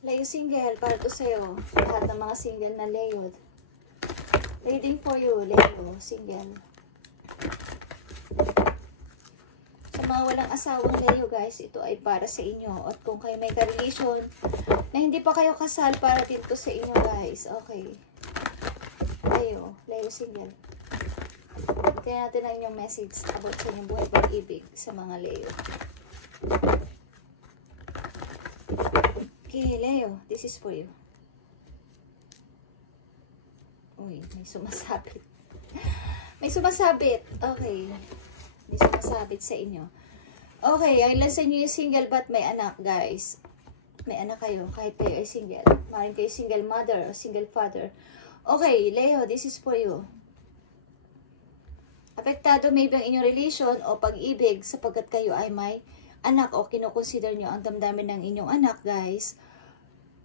Leo single, para to sa'yo. Lahat ng mga single na Leo. Reading for you, Leo, single. Sa mga walang asawang Leo, guys, ito ay para sa inyo. At kung kayo may ka-relation na hindi pa kayo kasal, para din to sa inyo, guys. Okay. Leo single. Tingnan natin ang inyong message about sa inyong buhay pag-ibig sa mga Leo. Okay, Leo, this is for you. Uy, may sumasabit. May sumasabit. Okay. May sumasabit sa inyo. Okay, ang ilan sa inyo yung single but may anak, guys. May anak kayo, kahit kayo ay single. Maaaring kayo single mother o single father. Okay, Leo, this is for you. Apektado maybe ang inyong relation o pag-ibig sapagkat kayo ay may anak o kinoconsider nyo ang damdamin ng inyong anak, guys.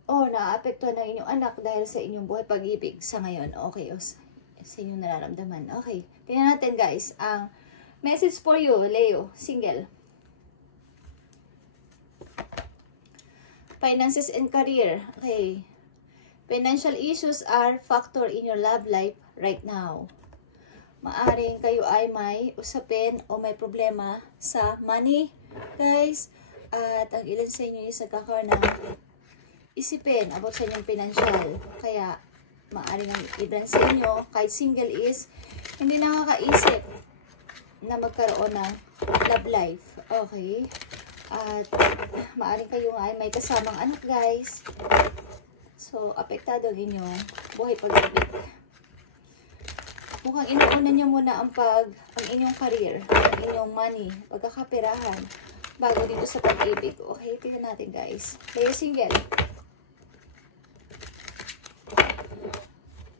O naapektuhan ng inyong anak dahil sa inyong buhay pag-ibig sa ngayon. Okay, o sa inyong nararamdaman. Okay, tingnan natin, guys, ang message for you, Leo, single. Finances and career. Okay. Financial issues are factor in your love life right now. Maaring kayo ay may usapin o may problema sa money, guys. At ang ilan sa inyo is nagkakaroon ng isipin about sa inyong financial. Kaya, maaring ang ilan sa inyo, kahit single is, hindi nakakaisip na magkaroon ng love life. Okay. At maaring kayo ay may kasamang anak, guys. So, apektado ang inyong buhay pag-ibig. Mukhang inuuna nyo muna ang inyong career, ang inyong money, pagkakaperahan, bago dito sa pag-ibig. Okay, tingnan natin, guys. Kayo single.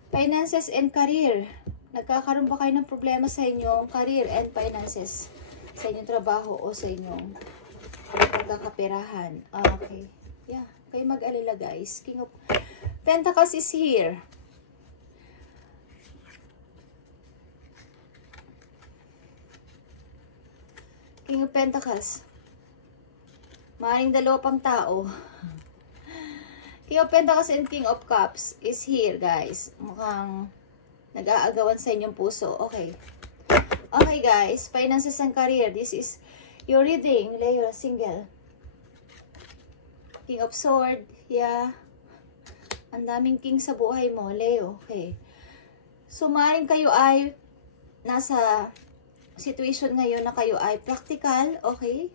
Finances and career. Nagkakaroon ba kayo ng problema sa inyong career and finances? Sa inyong trabaho o sa inyong pagkakaperahan? Okay. Yeah. Kayo mag-alala, guys. King of Pentacles is here. King of Pentacles. Maaaring dalawa pang tao. King of Pentacles and King of Cups is here, guys. Mukhang nag-aagawan sa inyong puso. Okay. Okay, guys. Finances and career. This is your reading. Leo, single. King of Sword. Yeah. Ang daming king sa buhay mo, Leo. Okay. So, maaaring kayo ay nasa situation ngayon na kayo ay practical, okay?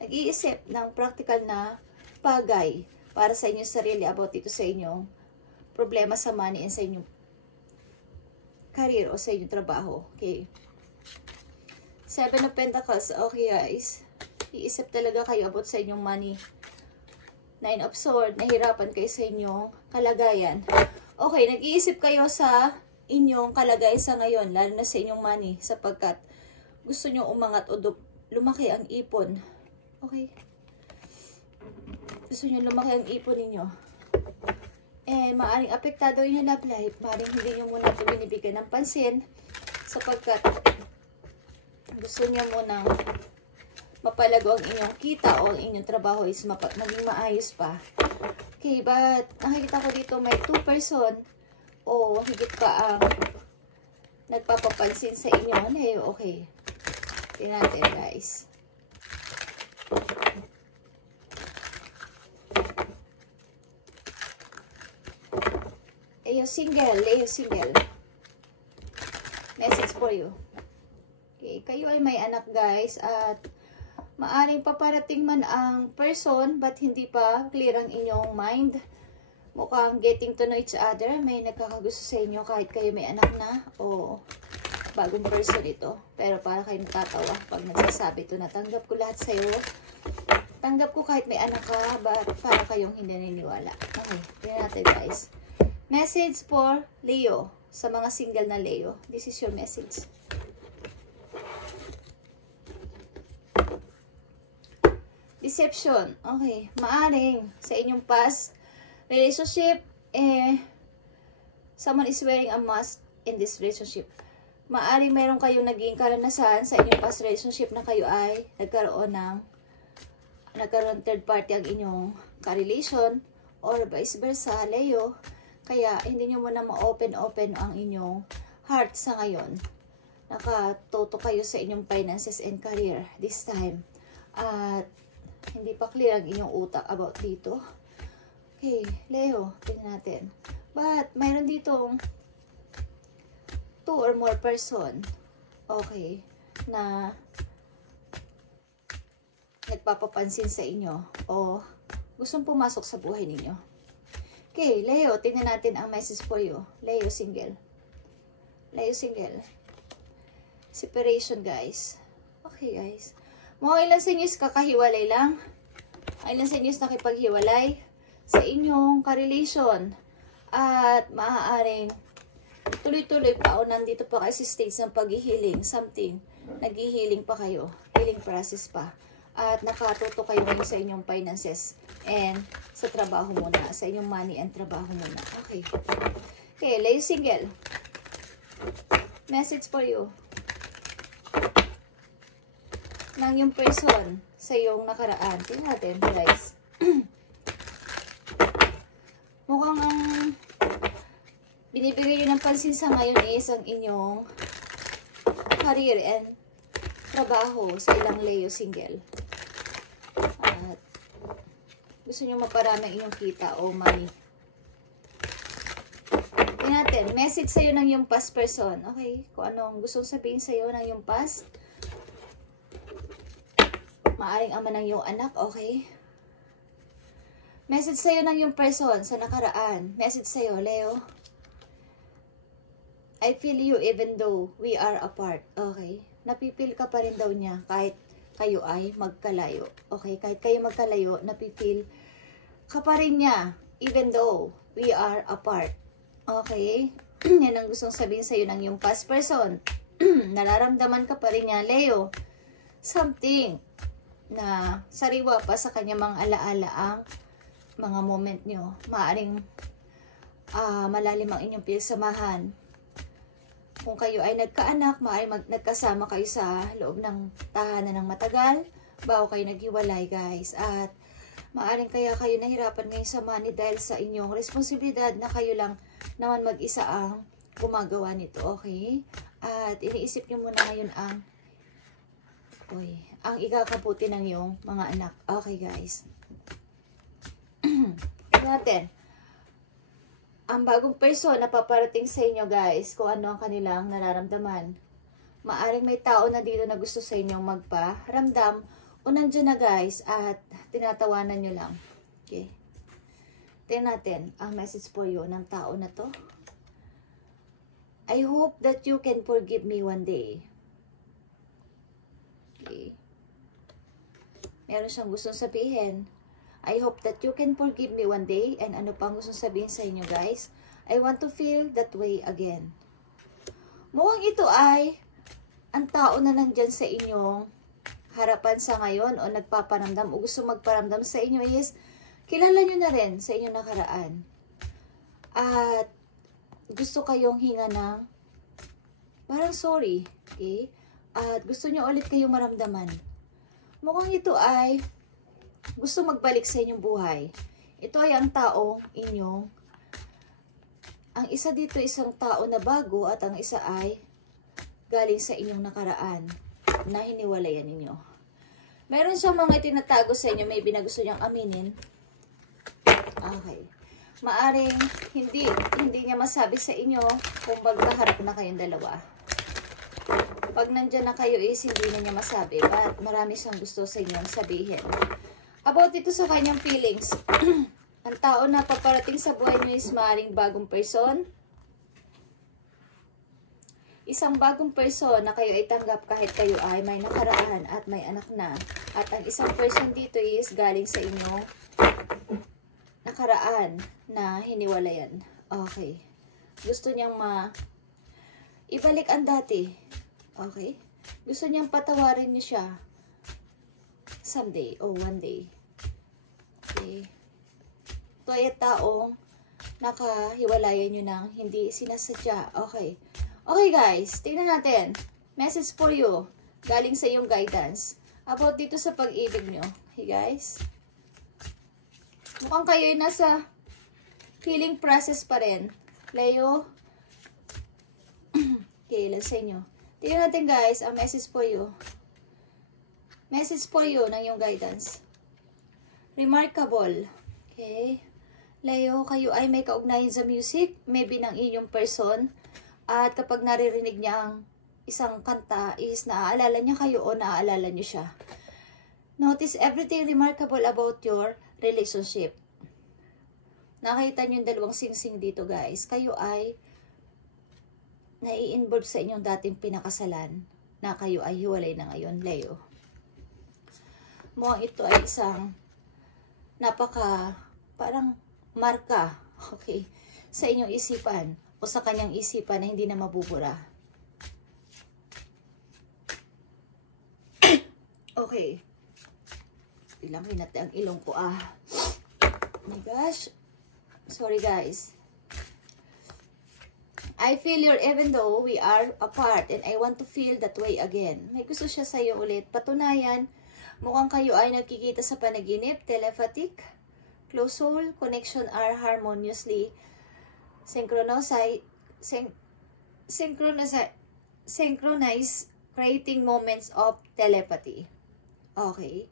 Nag-iisip ng practical na bagay para sa inyong sarili about ito sa inyong problema sa money and sa inyong career o sa inyong trabaho, okay? Seven of Pentacles, okay, guys. Iisip talaga kayo about sa inyong money. Nine of Swords, nahirapan kayo sa inyong kalagayan. Okay, nag-iisip kayo sa inyong kalagayan sa ngayon, lalo na sa inyong money, sapagkat gusto nyo umangat o lumaki ang ipon. Okay? Gusto nyo lumaki ang ipon ninyo. And maaring apektado yung love life. Maaring hindi nyo muna ito binibigyan ng pansin sapagkat gusto nyo munang mapalago ang inyong kita o ang inyong trabaho is maging maayos pa. Okay, but nakikita ko dito may 2 person o higit pa ang nagpapapansin sa inyo. Leo, okay. Tingnan natin, guys. Leo single, Leo single. Message for you. Okay, kayo ay may anak, guys, at maaring paparating man ang person but hindi pa clear ang inyong mind. Mukhang getting to know each other. May nagkakagusto sa inyo kahit kayo may anak na o bagong person ito. Pero para kayo natatawa pag nagsasabi ito na tanggap ko lahat sa'yo. Tanggap ko kahit may anak ka, but para kayong hindi naniniwala. Okay, tingnan natin, guys. Message for Leo. Sa mga single na Leo. This is your message. Deception. Okay. Maaring sa inyong past relationship, someone is wearing a mask in this relationship. Maaring meron kayong naging karanasan sa inyong past relationship na kayo ay nagkaroon third party ang inyong ka-relation or vice versa, Leo. Kaya hindi nyo muna ma-open ang inyong heart sa ngayon. Nakatoto kayo sa inyong finances and career this time. At hindi pa clear ang inyong utak about dito. Okay, Leo, tingnan natin. But mayroon ditong 2 or more person, okay, na nagpapapansin sa inyo o gustong pumasok sa buhay ninyo. Okay, Leo, tingnan natin ang message for you. Leo single. Leo single. Separation, guys. Okay, guys. Mga ilan sa inyo is kakahiwalay lang. Ilan sa inyo is nakipaghiwalay sa inyong ka-relation. At maaaring tuloy-tuloy pa o nandito pa kayo sa stage ng pag-healing. Something. Nag-healing pa kayo. Healing process pa. At nakatuto kayo ngayon sa inyong finances and sa trabaho muna. Sa inyong money and trabaho muna. Okay. Okay, Leo single. Message for you. Nang yung person sa iyong nakaraan. Tingnan natin, guys. Mukhang ang binibigay nyo ng pansin sa ngayon is ang inyong career and trabaho sa ilang Leo single. At gusto nyo maparami inyong kita o money. Tingnan natin, message sa'yo ng yung past person. Okay, kung anong gustong sabihin sa'yo ng yung past. Maaring ama ng yung anak, okay? Message sa'yo ng yung person sa nakaraan. Message sa'yo, Leo. I feel you even though we are apart. Okay? Napipil ka pa rin daw niya kahit kayo ay magkalayo. Okay? Kahit kayo magkalayo, napipil ka pa rin niya even though we are apart. Okay? Yan ang gustong sabihin sa'yo ng yung past person. Nararamdaman ka pa rin niya, Leo. Something na sariwa pa sa kanya mga alaala ang mga moment nyo. Maaring malalim ang inyong pinagsamahan. Kung kayo ay nagkaanak, maaring nagkasama kayo sa loob ng tahanan ng matagal bago kayo naghiwalay, guys. At maaring kaya kayo nahirapan ngayon sa money dahil sa inyong responsibilidad na kayo lang naman mag-isa ang gumagawa nito, okay? At iniisip nyo muna ngayon ang ikakabuti ng iyong mga anak. Okay, guys. Natin. Ang bagong person na paparating sa inyo, guys, kung ano ang kanilang nararamdaman. Maaring may tao na dito na gusto sa inyong magparamdam o nandyan na, guys, at tinatawanan nyo lang. Okay. Tingnan natin ang message for you ng tao na to. I hope that you can forgive me one day. Okay. Meron siyang gustong sabihin. I hope that you can forgive me one day. And ano pang gustong sabihin sa inyo, guys? I want to feel that way again. Mukhang ito ay ang tao na nandyan sa inyong harapan sa ngayon o nagpaparamdam o gusto magparamdam sa inyo is kilala nyo na rin sa inyong nakaraan. At gusto kayong hinga ng parang sorry. Okay? At gusto nyo ulit kayong maramdaman. Mukhang ito ay gusto magbalik sa inyong buhay. Ito ay ang taong inyong, ang isa dito isang tao na bago at ang isa ay galing sa inyong nakaraan na hiniwalayan ninyo. Meron siyang mga itinatago sa inyo, maybe na gusto niyang aminin. Okay. Maaring hindi niya masabi sa inyo kung magkaharap na kayong dalawa. Pag nandyan na kayo is hindi na niya masabi, but marami siyang gusto sa inyong sabihin. About ito sa kanyang feelings, ang tao na paparating sa buhay niyo is maaaring bagong person. Isang bagong person na kayo ay tanggap kahit kayo ay may nakaraan at may anak na. At ang isang person dito is galing sa inyong nakaraan na hiniwalayan. Okay. Gusto niyang ibalik ang dati. Okay? Gusto niyang patawarin niyo siya someday o one day. Okay. Ito ay taong nakahiwalayan nyo ng hindi sinasadya. Okay. Okay, guys. Tingnan natin. Message for you. Galing sa iyong guidance. About dito sa pag-ibig nyo. Okay, guys. Mukhang kayo ay nasa Healing process pa rin. Leo. Okay, let's sa inyo. Tingnan natin guys, ang message for you. Message for you ng yung guidance. Remarkable. Okay. Leo, kayo ay may kaugnayan sa music, maybe ng inyong person. At kapag naririnig niya ang isang kanta, is naaalala niya kayo o naaalala niyo siya. Notice everything remarkable about your relationship. Nakita niyo yung dalawang singsing dito guys. Kayo ay nai-involve sa inyong dating pinakasalan na kayo ay hiwalay na ngayon, Leo. Mukhang ito ay isang parang marka, okay, sa inyong isipan o sa kanyang isipan na hindi na mabubura. Okay. Ilangin natin ang ilong ko, Oh my gosh. Sorry guys. I feel your even though we are apart and I want to feel that way again. May gusto siya sa'yo ulit. Patunayan, mukhang kayo ay nagkikita sa panaginip, telepathic, close soul, connection are harmoniously synchronized, creating moments of telepathy. Okay.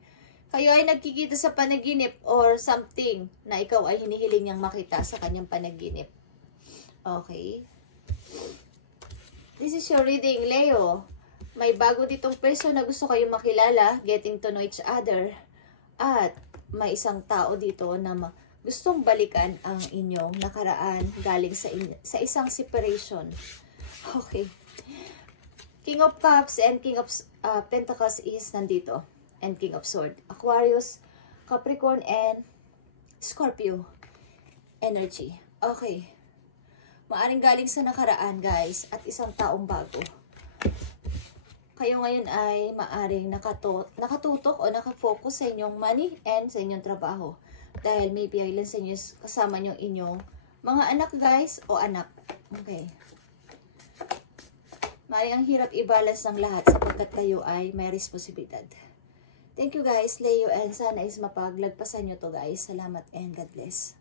Kayo ay nagkikita sa panaginip or something na ikaw ay hinihiling niyang makita sa kanyang panaginip. Okay. This is your reading, Leo. May bago ditong person na gusto kayong makilala, getting to know each other. At may isang tao dito na gustong balikan ang inyong nakaraan galing sa isang separation. Okay. King of Cups and King of Pentacles is nandito. And King of Swords. Aquarius, Capricorn, and Scorpio energy. Okay. Maaring galing sa nakaraan, guys, at isang taong bago. Kayo ngayon ay maaring nakatutok o nakafocus sa inyong money and sa inyong trabaho. Dahil maybe ay ilan sa inyo kasama nyo inyong mga anak, guys, o anak. Okay. Maaring ang hirap i-balance ng lahat sapagkat kayo ay may responsibilidad. Thank you guys, Leo, and sana is mapaglagpasan nyo to guys. Salamat and God bless.